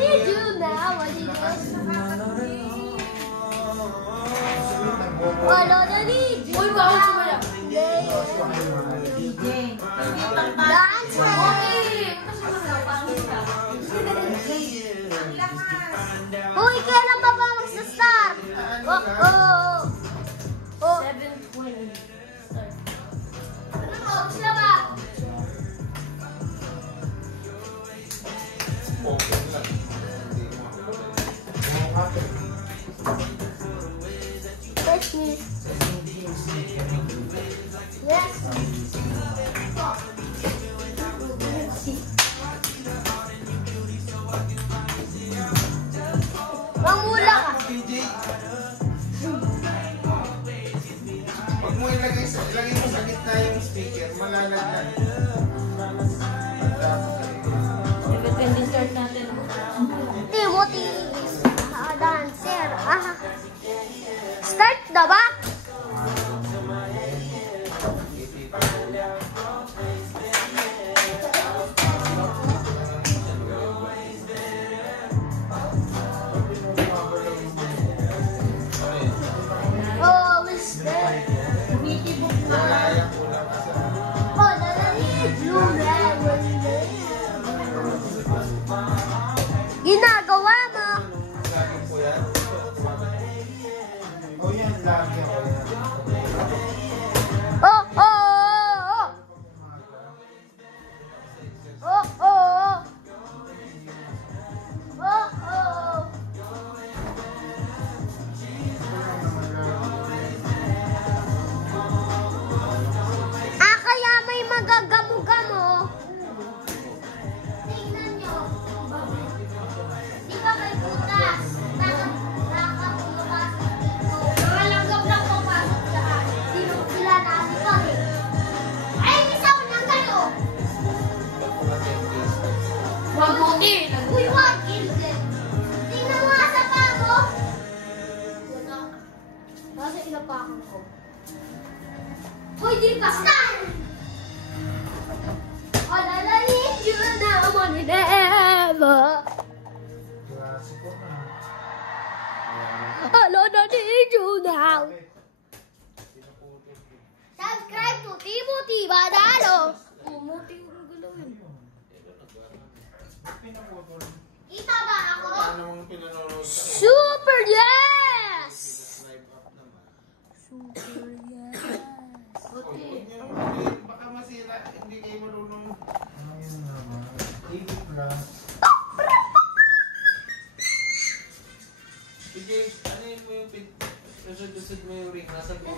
need you now. What did you I need you. Uy, bawal sumaya. Dance Uy, kailan pa ba magsa-start? Oh. 7:20. Start. Ano sila ba? Yes. Mamula ka. Pag mo ilagay mo sa gitna yung speaker, malalagyan. 7:20 start natin. Timothy is a dancer. Start na ba? Oh, is there? Oh, nalalit. Ginagawa mo. Kaya may magagamo-gamo. Tingnan nyo. Di ba may butas? Nakapulukas dito. Nakalanggap lang papasok dyan. Sino sila natin pa rin? Ay, isaw niyang kayo. Wag mo din. Uy, wag. Tingnan mo nga sa pamo. Kasi inapakan ko. Uy, di pa start! All I need you now, money never. All I need you now. Subscribe to Timothy Badalo. Umuti ko galawin. Kita ba ako? Super yes! Super yes. Baka masira, hindi kayo marunong. Ayun naman. 80 plus. Sige, ano yun mo yung susud mo yung ring, nasa dulo.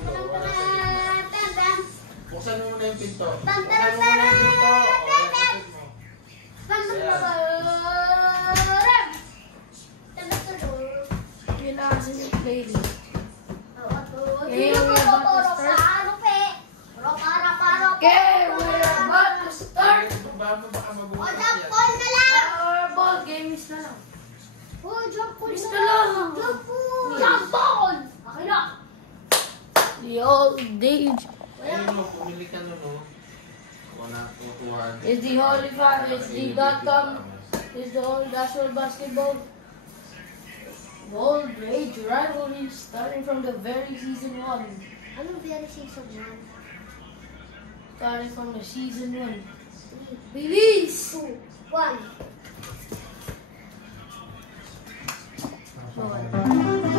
Buksan mo muna yung pinto. Buksan mo muna yung pinto. Kailangan yung playlist. Okay, we're about to start. Okay, we're about to start. Baka mabukas yan. Jump ball na lang. Our ball game is na lang. Jump ball na lang. Jump ball. Okay na. The old age. Ayun mo, pumili ka nun, no? Wala, kukuhan. Is the Holy Fan, is the .com, is the old national basketball. The old age rivalry starting from the very season 1. Anong very season 1? Starting from the season 1. Release! 2, 1.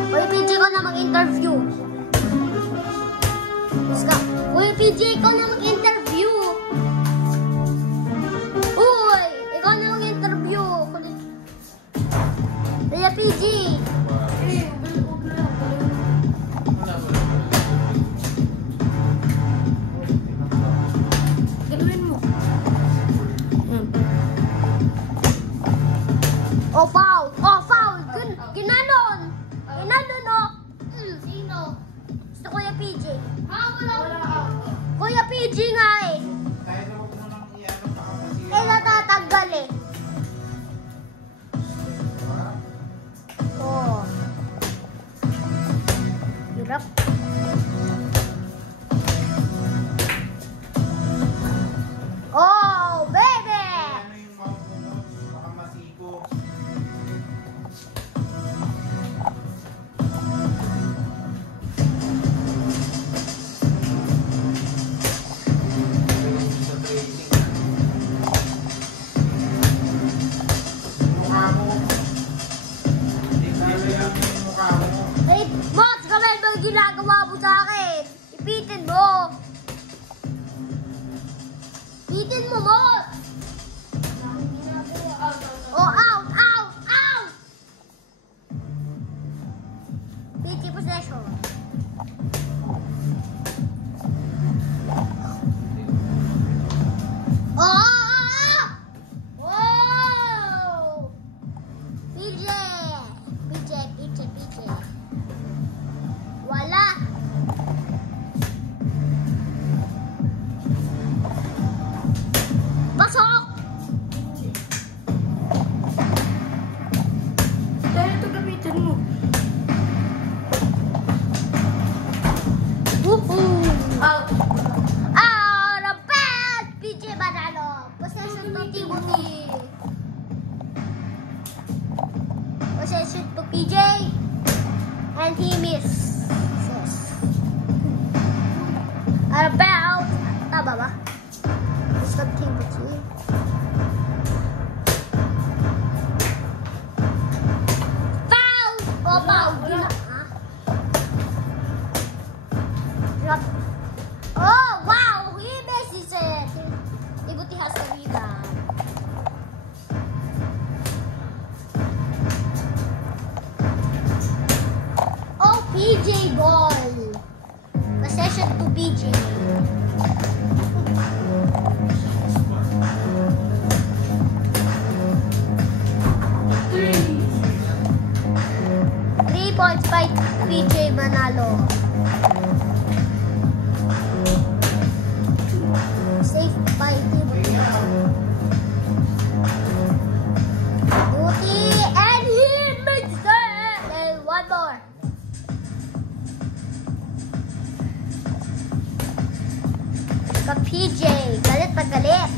Uy, PJ ko na mag-interview. Let's go. Uy, PJ ko na mag-interview. Uy, ikaw na mag-interview. Kaya PJ. Gawin mo. Oh, foul! Oh, foul! Ginanon! Ginanon, oh! Sino? Gusto Kuya PJ. Kuya PJ Bitin mo mo! Oh, out! Out! Out! PJ possession. Oh! Wow! PJ! PJ. Wala! Pasok! Dahil ito gamitin mo. Woohoo! Out. Out of bed! PJ Manalo! Possession to Timothy! Possession to PJ! And he misses. Out of bed! Tama ba? It's not Timothy. Foul! Oh, foul! Drop. Oh, wow! He misses it! Timothy has the rebound. Oh, PJ ball! Possession to PJ. Three. 3 points by PJ Manalo. Safe by Timothy. Timothy, and he makes it! And one more. Ka PJ, galit pa galit.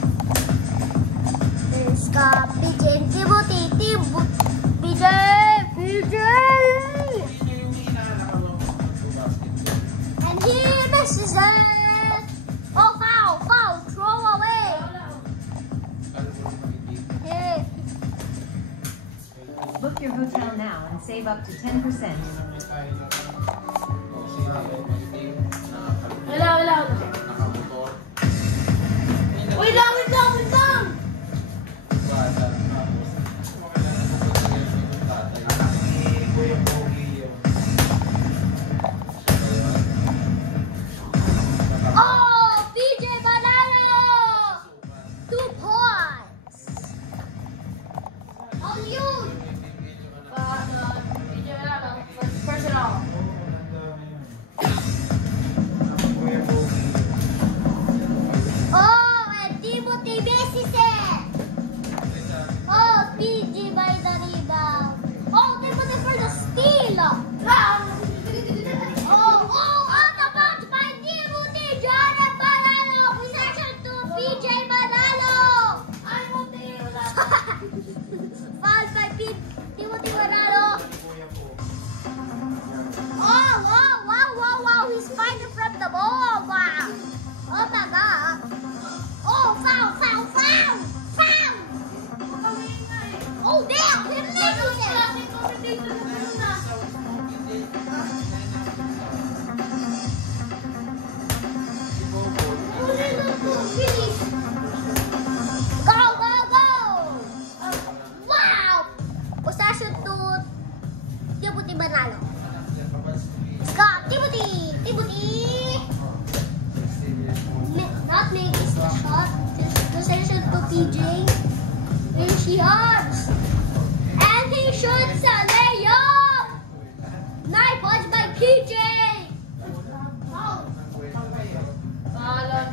There's ka PJ and Timothy. PJ! PJ! And he misses it! Oh, foul! Foul! Throw away! Hey. Book your hotel now and save up to 10%. Wala. Wait lang. Oh! PJ Manalo! 2 points! On you! PJ Manalo. Personal. Oh, and Timothy misses it! Oh, PG by the rebound. Oh, Timothy for the steal! Oh, on the bounce by Timothy! Jordan Manalo! Possession to PJ Manalo! Foul by Timothy Manalo! Oh, wow! He's fighting from the ball! Wow! Oh my God! Oh, foul! Oh, damn! He misses it! Go! Wow! Possession to Timothy Manalo. Scott, Timothy! Not making the shot. Just possession to PJ. And she hearts. And he shoots a layup. 9 points by PJ.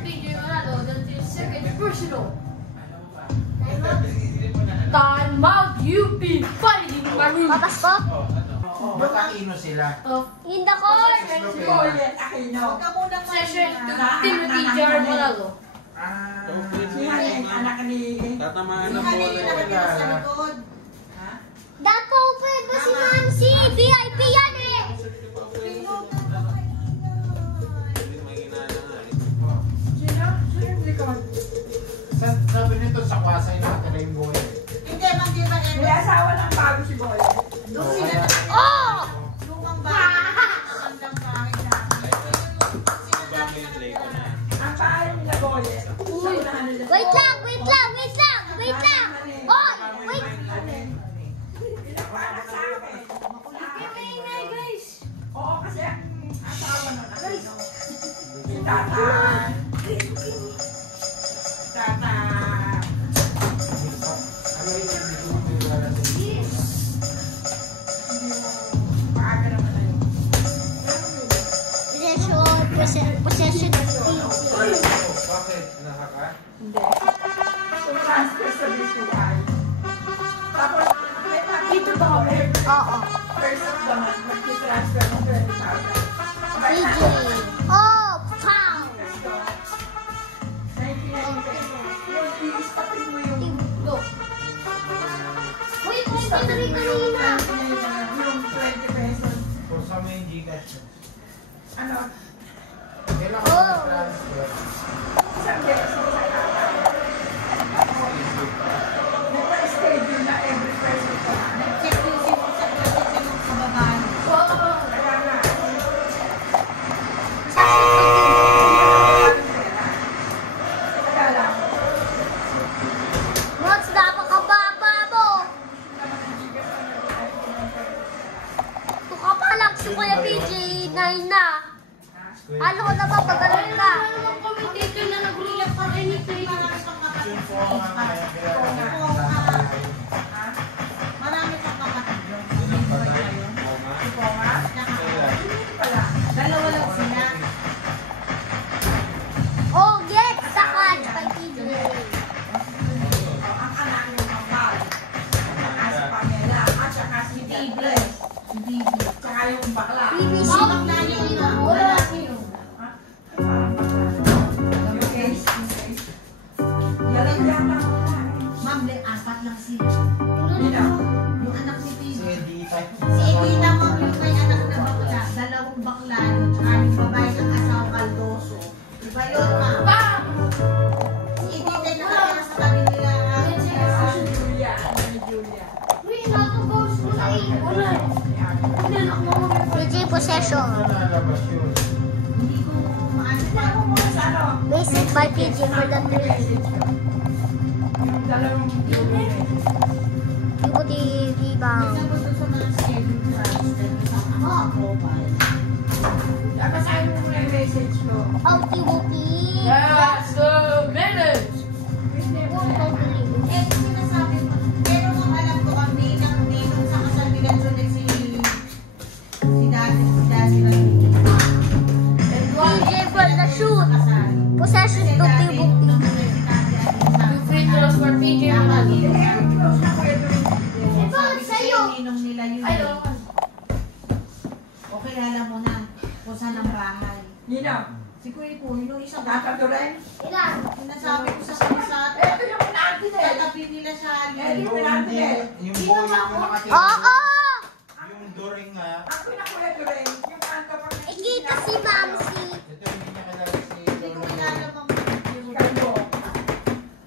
PJ Manalo. That's his second personal. Time out. You be fighting in my room. Papas ko. Matakino sila. In the court. Session to Timothy Jordan Manalo. Tatamaan ng bola nila. Dapat pa si Nancy. VIP yan eh. Sabi nito sa kwasay natin na yung boy. Hindi, mag-iba May asawa ng bago si Boy. Oh! lumang bahay. Magandang bahay namin. Ang paalam nila Boy. Sa unahan nila Wait lang, wait lang, wait lang, wait lang. Oh, wait. Oo, kasi asawa nun. Si Tata. Tata. Maaga naman na yun. Possession. Bakit? Nakaka? Hindi. So, transfer sa BPI. Tapos, dito ba kami? Oo. First of the month, mag-transfer ng 20,000. PJ. Oh, pow. Let's go. 1990 pesos. Yung i-stopin mo yung... Uy, kumain ka na rin kanina. Yung 20 pesos. Kung saan mo yung Gcash? Ano? Kailangan ko na-transfer. Isang beses sa kaya. Nagpa-schedule na every person ko. Check yung sa babae. Oo, kaya nga. Kaya lang. Mods, napakababa mo. Tuka pa lang si Kuya PJ, 9 na. Ano ko na ba, pagalan ka? Commentator na nag-react for anything. Yung phone nga kaya Marami kang kapatid yun. Ikaw nga? Hindi pala. Dalawa lang sila. Oh, get sa catch by PJ. Ang anak ng kapal. Saka si Pamela. At saka si Bibi. Si Bibi. Saka yung bakla. BBC. Wala yun. Yung case. Yalan yata ko na. Ma'am, apat lang sila. Hindi na. Yung anak si Si Phoebe. Edita. Si Edita mo, yung may anak na bakla. Dalawang bakla yun. Tsaka yung babae ng asawa Caldoso. Diba yun, ma'am? Bam! Si Edita yung nakatira sa kanila. Si Julia. Ni Julia. Uy, nakakabos mo na eh. Wala. Hindi, nakamamagay pa. PJ possession. Nalabas yun. Hindi ko maano Hindi ako muna sa ano. Basic by PJ for the three. Yung dalawang Julia. Ibuti rebound. Isa ko sa mga schedule price sa mga profile. Basahin mo muna yung message ko. Outie-wookie. That's the minute. Hindi mo na. Eh, sinasabi ko, pero kung alam ko ang ninang sa kasal nila Juliet si Daddy lang. PJ for the shoot. Kasal. Possession Si to Daddy, Tibuki. Yung free throws for PJ Manalo. Close na ko ito rin. Bakit sa'yo? Ninong nila yun. Ay, oo. Okay, alam mo na kung saan ang bahay. Nino, Si Kuya Kuya, yung isang nakakato rin. Ilan? sinasabi ko sa kanila Ito yung pinanti din. tatabi nila sa Eh, alin. yung pinanti din. Yung boy yung nakatira. Oo! Yung during nga. Ang pinakuleto rin. Yung kanto pa. Ikita si Mamsi. Ito hindi niya kilala si Hindi ko kilala mga Kanto.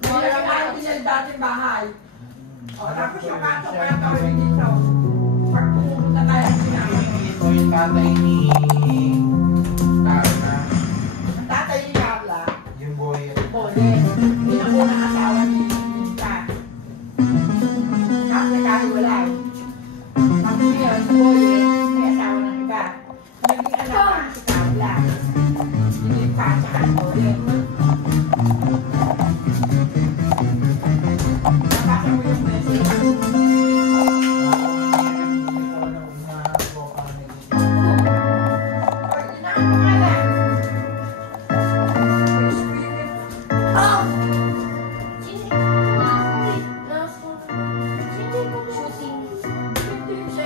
Wala yung pinanti niya yung dating bahay. O, tapos yung kanto pa yung tawin dito. Pag pumunta tayo sa sinama. Ito yung tatay ni Carla. Ang tatay ni Carla. Yung boy. Bole. Yun ang unang asawa ni Lita. Tapos nagkahiwalay. Tapos ngayon, si Bole, may asawa ng iba. Naging anak na si Carla. Yung Lita, tsaka si Bole. Nabasa mo yung message. Ay, yun na ang pangalan. Oh!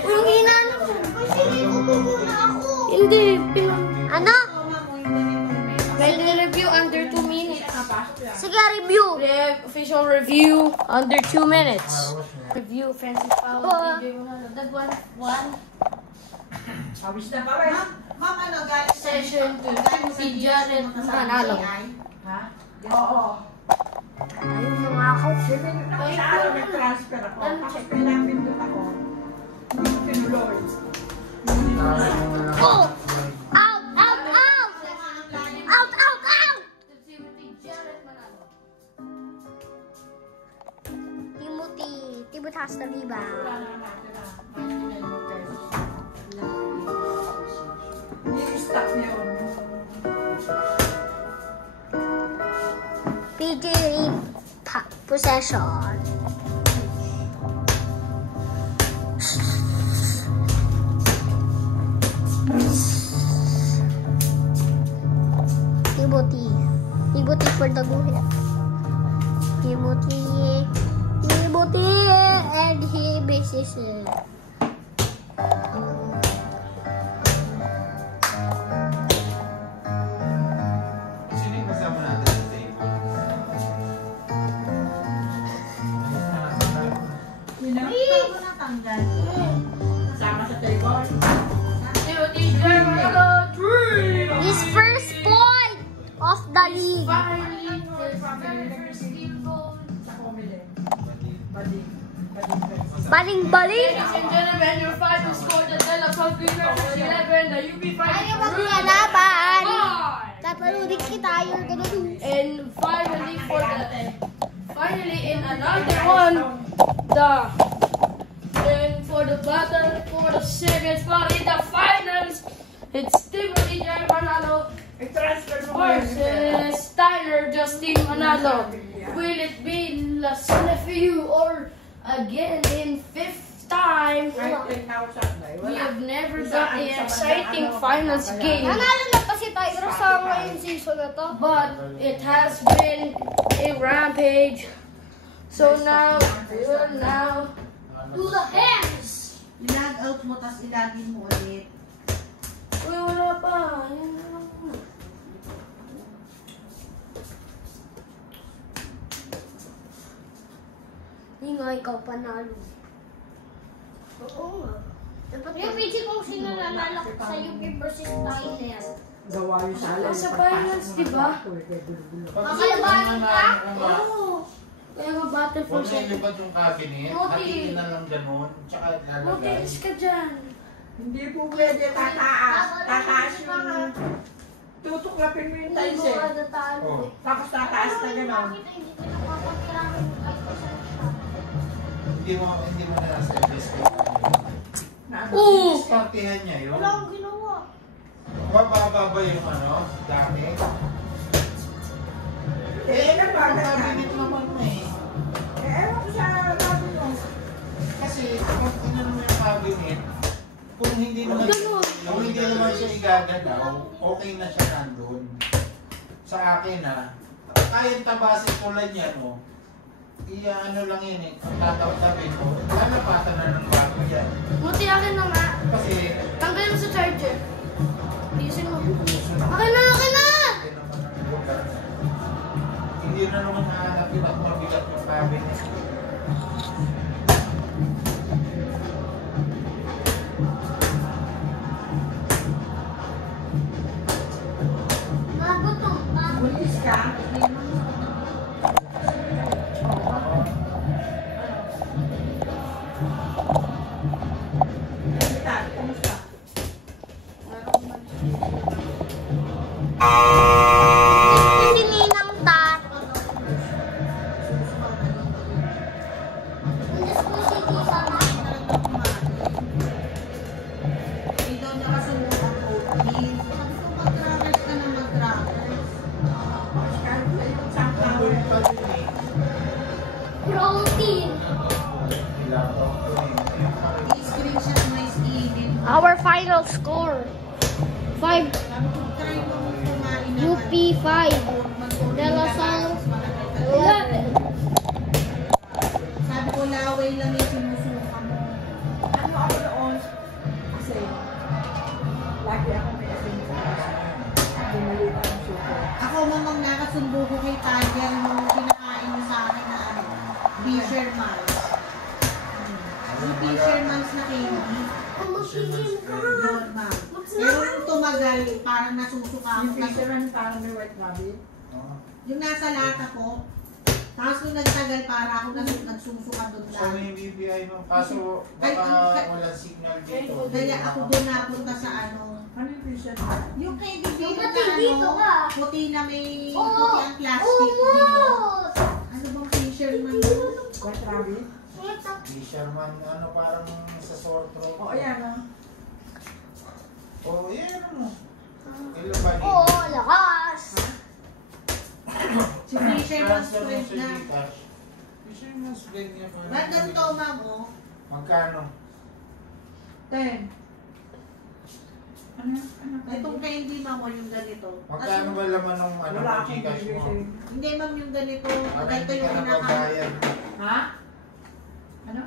Yung inanap mo. Hindi, Ano? May review under 2 minutes. Sige, review. Official review under 2 minutes. Review Francis Paolo, DJ Manalo. That one Pawis na pawis. Ma'am, ano, galing session to si Janet Manalo. Ha? Oo. Ayun na nga ako. Sige, nakasalo nag-transfer ako. Tapos pinapindot ako. Hindi ko tinuloy. Oh! Out! Out! Out! Out! Out! Out! Si Janet Manalo. Timothy has the rebound. Wala na natin na. 99 pesos. I-stop yun. PJ possession. Timothy for the guhit. Timothy, and he misses it. Sino yung kasama natin sa table? Pinakita ko na tanggal. Sama sa table. Timothy Germano 3! His first point of the league. Finally, his first goal. Sa comedy. Bading. Bading. Baling. Ladies and gentlemen, your final score, the Dela Computer 11, the UP Ayaw Fighting maglalaban. 5. Tataludin kita, you're gonna lose. And finally in another one, for the battle for the second spot in the finals, it's Timothy Germano I-transfer mo ba yun? versus Tyler Justin Manalo. Will it be last nephew or again in fifth time? Kahit 10,000 na. We Wala. have never got an exciting finals game, Nanalo na pa si Tyro sa ngayong season na to. but it has been a rampage. So now we will now To the hands. I-log out mo, tas ilagin mo ulit. uy, wala pa. Yan na lang. Hindi nga ikaw panalo. Oo nga. Yung PG kung sino nanalo sa UP versus Tyler. Gawa yung sala. Sa finals, di ba? Makalabanin ka? Oo. Kaya nga battle for Huwag na second. ilibad yung cabinet. Buti. Hatiin na lang ganun. Tsaka lalagay. Matiis ka dyan. Hindi po pwede tataas. Tataas yung... Tutuklapin mo yung Hindi tiles mo eh. kada talo Oh. eh. Tapos tataas na gano'n. Hindi ko nakapagkailangan ng 5% shot. Hindi mo na nasa adjust ko. Oo. Diskartehan niya yun. Wala akong ginawa. Mababa ba yung ano? Dami? Eh, Ang nagbagal ka. cabinet naman mo eh. Eh, ewan ko sa bago mo. Kasi kung tinanong mo yung cabinet, kung hindi naman siya igagalaw, okay na siya nandun. Sa akin kahit tabasin tulad yan ano lang yun kung tatawid mo, lalapatan na ng bago yan. Buti akin na nga. Kasi, Tanggalin mo sa charger. Iusin mo. Akin na! Akin na! hindi na naman nahanapin at mabigat yung cabinet. Nagutom pa. Bulis ka. Kumusta? Hindi ninang tat. Undas ko si Tisa na. Hindi daw niya kasunod ang oatmeal. Sabi ko, mag-trackers ka na mag-trackers. Nandun pa din eh. Protein. Laptop ko eh. I-screenshot mo yung skinnin. Our final score. 5 Sabi ko, try mo kumain na. UP 5. De La Salle 11. Sabi ko, laway lang yung sinusuka mo. Ano ako noon? Kasi, lagi ako may attention. Bumalik ang suko. Ako mamang nakasundo ko kay Tanya nung kinakain niya sa akin na Fisherman's. Yung Fisherman's na candy. Magpipim ka. Yun, ma'am. Pero nung tumagal, parang nasusuka ako. Yung fisherman parang may white rabbit. Yung nasa lata ko, tapos nung nagtagal, para ako nagsusuka doon Saan lang. yung BBI mo? Kaso baka walang signal dito. Kaya ako doon napunta sa ano, Ano yung fisherman? yung kay Bibi Yung na pati dito ka. puti na may Oo. puti ang plastic. Oo. Grabe. Fisherman, ano, parang sa sore throat. O, ayan o. Oh, yan mo. Ilan ba niya? Oh, lakas! Si Fisherman's Transfer mo friend sa na. Gcash. Fisherman's friend niya. parang- Ba't ganito, ma'am, oh? Magkano? 10. Ano? Itong candy, ma'am, o yung ganito. Magkano ba laman ng ano, Wala ng akong Gcash bibigay mo? sa'yo. Hindi, ma'am, yung ganito. Para Ganito hindi yung ka na pinaka... magbayad. Ha? Ano?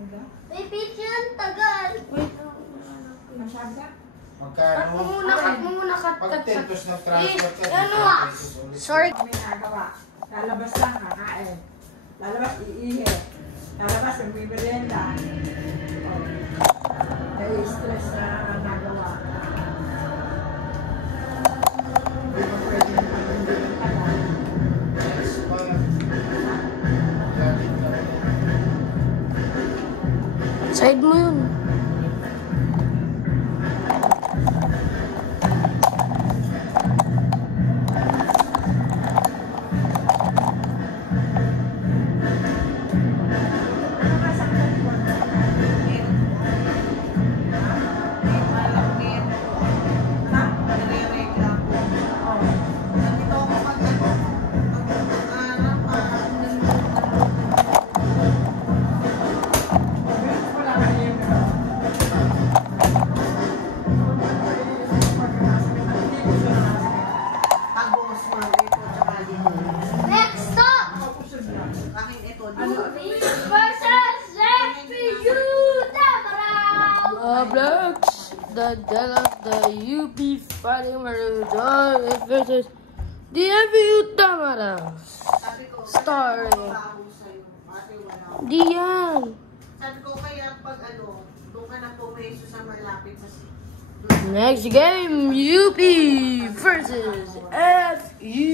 Ano? May picture ang tagal. Wait. Masyado ka? Magkano? Cut mo muna, cut. Pag 10 pesos nag-transfer ka, ano 10 ah? pesos ulit. Sorry. Kami nagawa. Lalabas lang, kakain. Lalabas, iihi. Lalabas, magbibilienda. Oh. Dahil stress na nagawa. Hindi mo pwede magbibilienda ka na. Yes, pa. Galing ka rin. Side mo yun. Ano ka sa cellphone? Ha? Nare-reklamo. Oh. Nandito ako pag ano, Wala ka yun. tagos, ma'am, ito, tsaka dito. Next stop! Aking ito, Ano? dito. Versus FPU Tamaraw! Blocks. The Dallas, the UP Fighting Maroons versus the FU Tamara. Sabi ko, Story. bago sa'yo. Ate, wala ako. Di yan. Sabi ko, kaya pag ano, doon ka na pumeso sa malapit sa... Next game, UP versus FU.